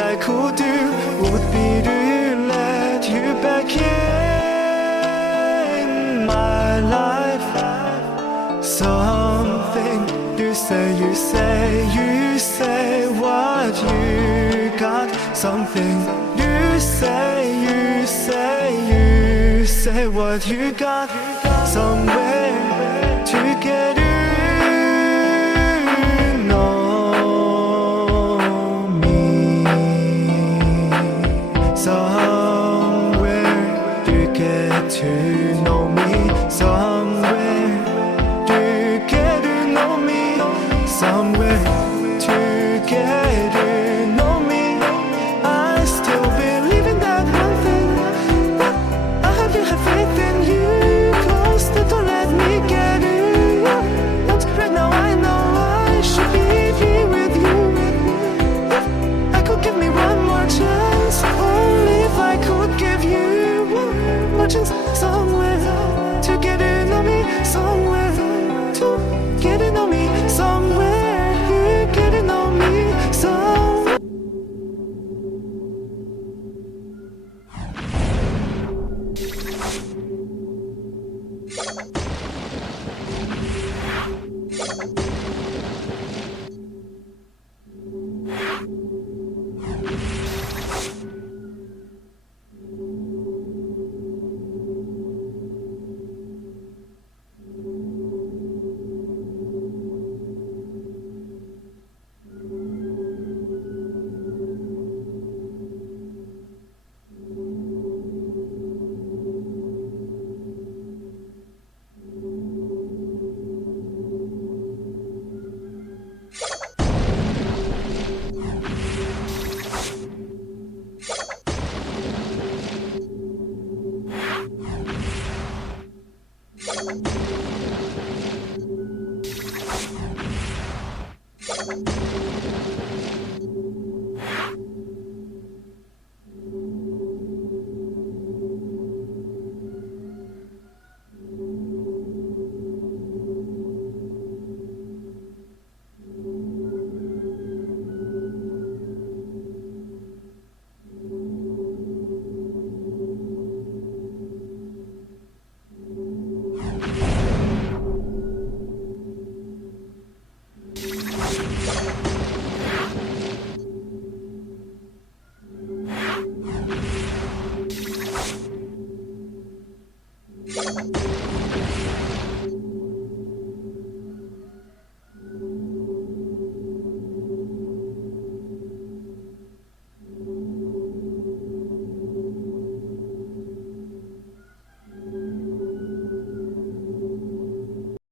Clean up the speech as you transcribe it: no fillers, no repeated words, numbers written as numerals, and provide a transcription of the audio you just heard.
I could do would be to let you back in my life. Something you say what you got. Something you say what you got. Somewhere to get you know me. Somewhere to get to know me. Somewhere to get to know me. Somewhere to get to know me. I still believe in that one thing. I have to have faith in you. Close the door, let me get in. But right now I know I should be here with you. I could give me one more chance. Only if I could give you one more chance. Somewhere to get to know me. Somewhere to get to know me. Somewhere to get to know me. Somewhere.